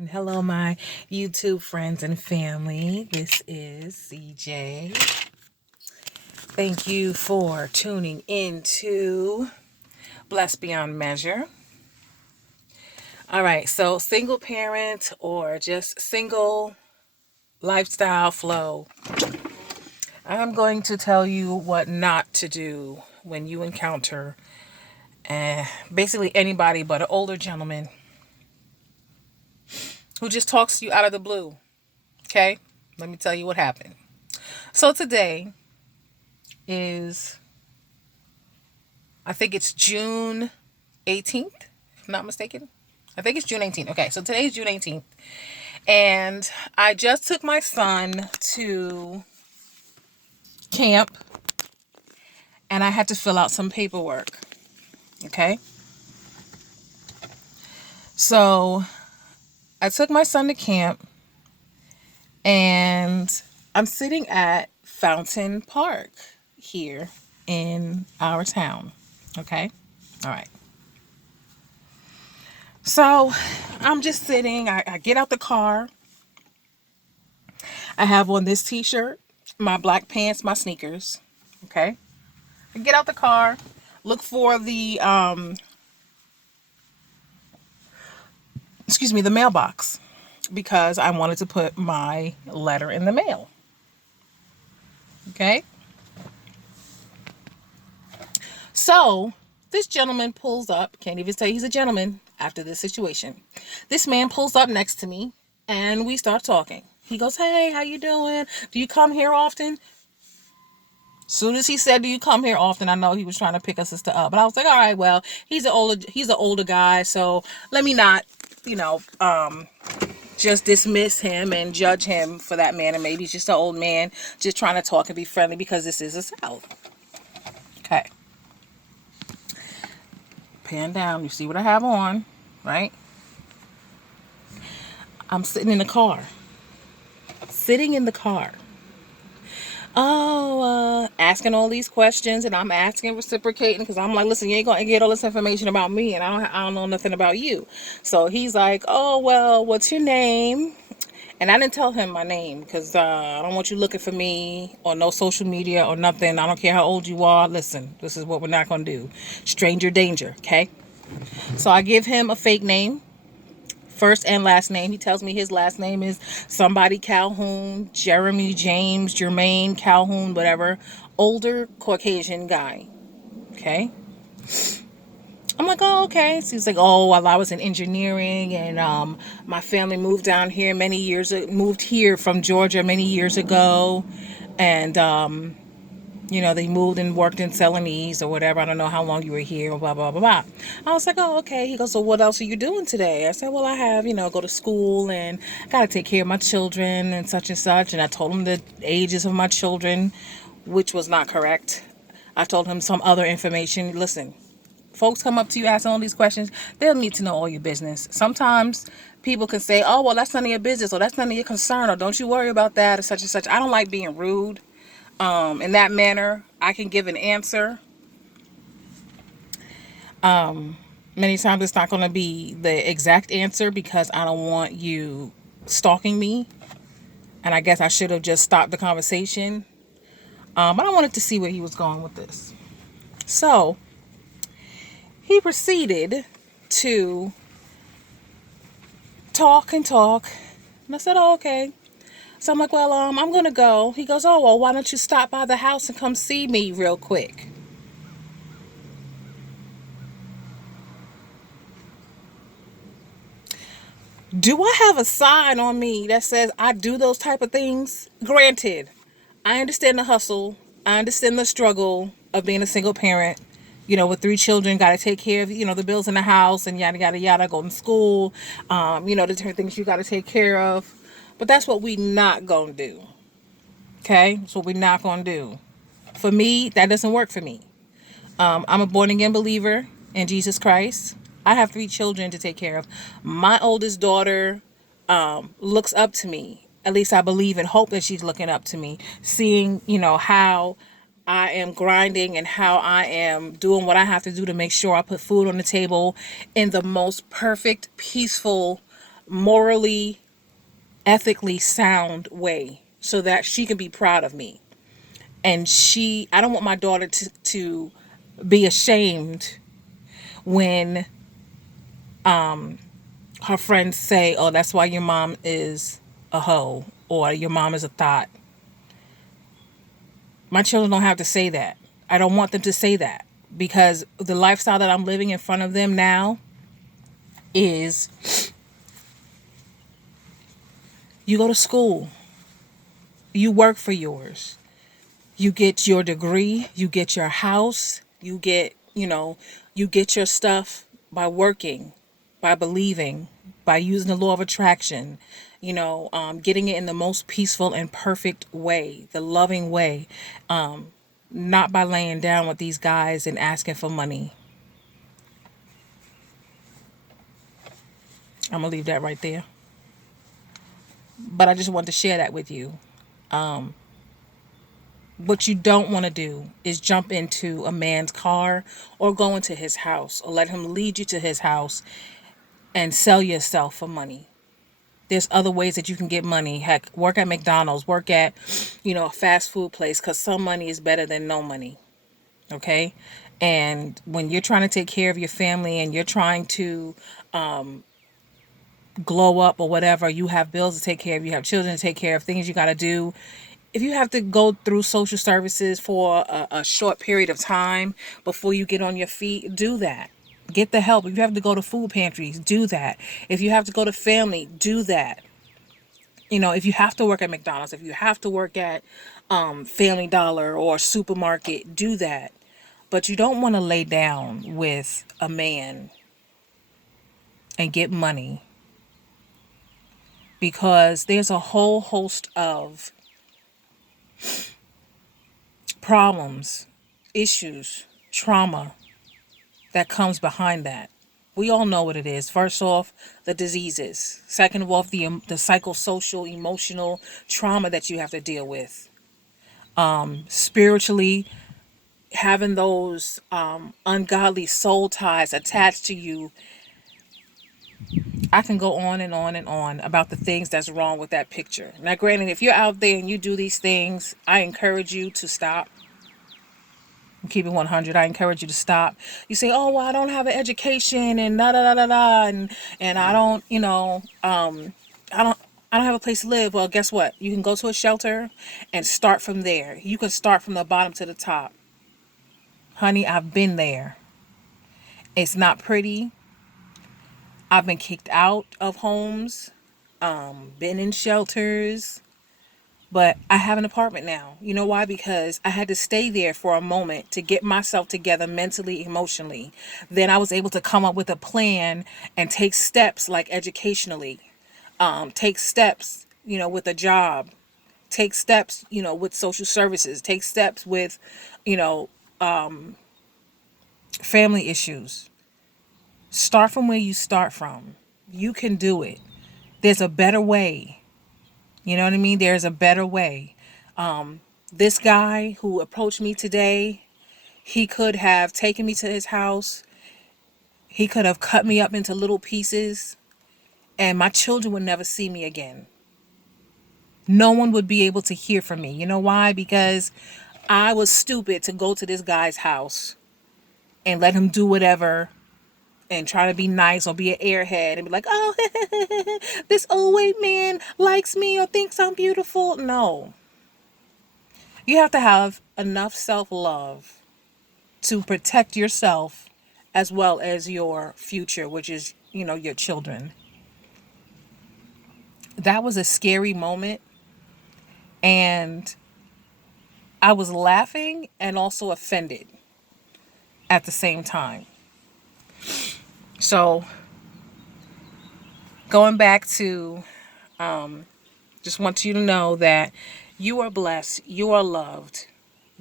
And hello, my YouTube friends and family. This is CJ. Thank you for tuning into Blessed Beyond Measure. All right, so single parent or just single lifestyle flow. I'm going to tell you what not to do when you encounter basically anybody but an older gentleman who just talks to you out of the blue. Okay? Let me tell you what happened. So today is, I think it's June 18th, if I'm not mistaken. I think it's June 18th. Okay, so today's June 18th. And I just took my son to camp and I had to fill out some paperwork. Okay? So I took my son to camp and I'm sitting at Fountain Park here in our town. Okay? All right. So I'm just sitting. I get out the car. I have on this t-shirt, my black pants, my sneakers. Okay. I get out the car, look for the the mailbox because I wanted to put my letter in the mail. Okay. So this gentleman pulls up, can't even say he's a gentleman after this situation. This man pulls up next to me and we start talking. He goes, "Hey, how you doing? Do you come here often?" Soon as he said, "Do you come here often?" I know he was trying to pick a sister up, but I was like, all right, well, he's an older guy, so let me not, just dismiss him and judge him for that manner. Maybe he's just an old man just trying to talk and be friendly because this is the South. Okay. Pan down. You see what I have on, right? I'm sitting in the car. Asking all these questions, and I'm asking, reciprocating, because I'm like, listen, you ain't gonna get all this information about me, and I don't know nothing about you. So he's like, "Oh, well, what's your name?" And I didn't tell him my name because I don't want you looking for me or no social media or nothing. I don't care how old you are. Listen, this is what we're not gonna do. Stranger danger, okay? So I give him a fake name. First and last name. He tells me his last name is somebody Calhoun, Jeremy, James, Jermaine, Calhoun, whatever. Older Caucasian guy. Okay. I'm like, oh, okay. So he's like, oh, well, I was in engineering and my family moved down here moved here from Georgia many years ago. And they moved and worked in Celanese or whatever. I don't know how long you were here, blah, blah, blah, blah. I was like, oh, okay. He goes, so what else are you doing today? I said, well, I have, go to school and got to take care of my children and such and such. And I told him the ages of my children, which was not correct. I told him some other information. Listen, folks come up to you asking all these questions. They'll need to know all your business. Sometimes people can say, oh, well, that's none of your business, or that's none of your concern, or don't you worry about that, or such and such. I don't like being rude. In that manner, I can give an answer. Many times it's not going to be the exact answer because I don't want you stalking me. And I guess I should have just stopped the conversation. But I wanted to see where he was going with this. So he proceeded to talk and talk. And I said, oh, okay. So I'm like, well, I'm going to go. He goes, oh, well, why don't you stop by the house and come see me real quick? Do I have a sign on me that says I do those type of things? Granted, I understand the hustle. I understand the struggle of being a single parent, with 3 children, got to take care of, the bills in the house and yada, yada, yada, go to school, the different things you got to take care of. But that's what we not going to do. Okay? That's what we not going to do. For me, that doesn't work for me. I'm a born again believer in Jesus Christ. I have 3 children to take care of. My oldest daughter looks up to me. At least I believe and hope that she's looking up to me, seeing, how I am grinding and how I am doing what I have to do to make sure I put food on the table in the most perfect, peaceful, morally, ethically sound way so that she can be proud of me. And I don't want my daughter to be ashamed when her friends say, oh, that's why your mom is a hoe or your mom is a thought. My children don't have to say that. I don't want them to say that because the lifestyle that I'm living in front of them now is you go to school, you work for yours, you get your degree, you get your house, you get your stuff by working, by believing, by using the law of attraction, getting it in the most peaceful and perfect way, the loving way, not by laying down with these guys and asking for money. I'm going to leave that right there. But I just wanted to share that with you. What you don't want to do is jump into a man's car or go into his house or let him lead you to his house and sell yourself for money. There's other ways that you can get money. Heck, work at McDonald's, work at, a fast food place, because some money is better than no money. Okay? And when you're trying to take care of your family and you're trying to glow up or whatever, you have bills to take care of, you have children to take care of, things you got to do. If you have to go through social services for a short period of time before you get on your feet, do that. Get the help. If you have to go to food pantries, do that. If you have to go to family, do that. If you have to work at McDonald's, if you have to work at Family Dollar or supermarket, do that. But you don't want to lay down with a man and get money because there's a whole host of problems, issues, trauma that comes behind that. We all know what it is. First off, the diseases. Second of all, the psychosocial, emotional trauma that you have to deal with. Spiritually, having those ungodly soul ties attached to you. I can go on and on and on about the things that's wrong with that picture. Now, granted, if you're out there and you do these things, I encourage you to stop. Keep it 100. I encourage you to stop. You say, oh, well, I don't have an education and da da da da da, and I don't, I don't. I don't have a place to live. Well, guess what? You can go to a shelter and start from there. You can start from the bottom to the top. Honey, I've been there. It's not pretty. I've been kicked out of homes, been in shelters, but I have an apartment now. You know why? Because I had to stay there for a moment to get myself together mentally, emotionally. Then I was able to come up with a plan and take steps like educationally, take steps, with a job, take steps, with social services, take steps with, you know, family issues. Start from where you start from. You can do it. There's a better way. You know what I mean? There's a better way. This guy who approached me today, he could have taken me to his house. He could have cut me up into little pieces, and my children would never see me again. No one would be able to hear from me. You know why? Because I was stupid to go to this guy's house and let him do whatever and try to be nice or be an airhead and be like, oh, this old white man likes me or thinks I'm beautiful. No. You have to have enough self-love to protect yourself as well as your future, which is, your children. That was a scary moment. And I was laughing and also offended at the same time. So going back to, just want you to know that you are blessed. You are loved.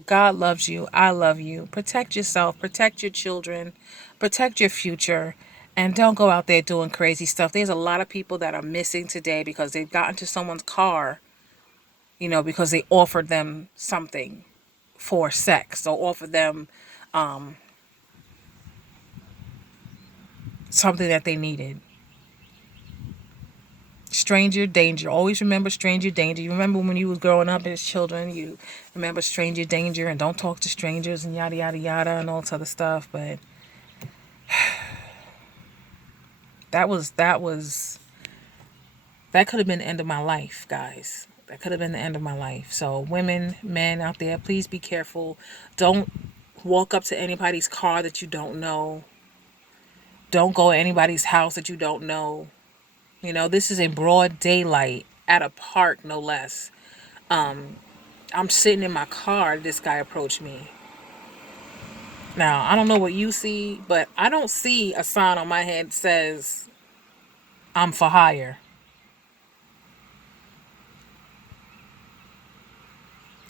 God loves you. I love you. Protect yourself. Protect your children. Protect your future. And don't go out there doing crazy stuff. There's a lot of people that are missing today because they've gotten to someone's car, because they offered them something for sex or offered them something that they needed. stranger danger. Always remember stranger danger. You remember when you was growing up as children, you remember stranger danger and don't talk to strangers and yada yada yada and all this other stuff. But that could have been the end of my life, guys. That could have been the end of my life. So women, men out there, please be careful. Don't walk up to anybody's car that you don't know. Don't go to anybody's house that you don't know. You know, this is in broad daylight at a park, no less. I'm sitting in my car. This guy approached me. Now, I don't know what you see, but I don't see a sign on my head that says I'm for hire.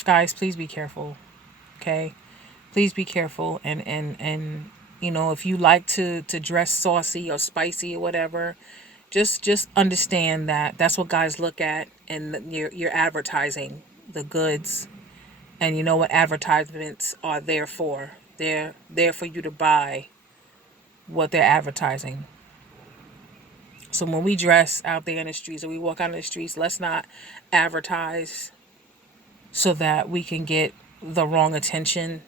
Guys, please be careful. Okay? Please be careful. And you know, if you like to dress saucy or spicy or whatever, just understand that that's what guys look at, and you're advertising the goods. And you know what advertisements are there for? They're there for you to buy what they're advertising. So when we dress out there in the streets or we walk out in the streets, let's not advertise so that we can get the wrong attention.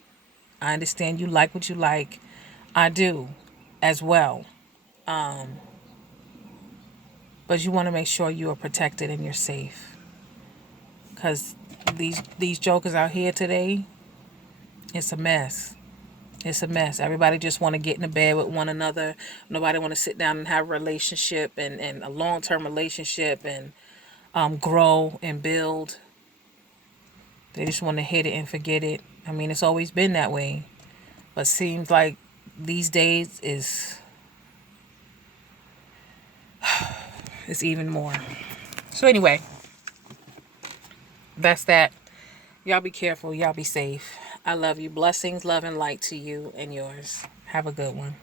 I understand you like what you like. I do as well. But you want to make sure you are protected and you're safe. Because these jokers out here today, it's a mess. It's a mess. Everybody just want to get in the bed with one another. Nobody want to sit down and have a relationship and a long-term relationship and grow and build. They just want to hit it and forget it. I mean, it's always been that way. But seems like these days it's even more. So anyway, that's that. Y'all be careful. Y'all be safe. I love you. Blessings, love, and light to you and yours. Have a good one.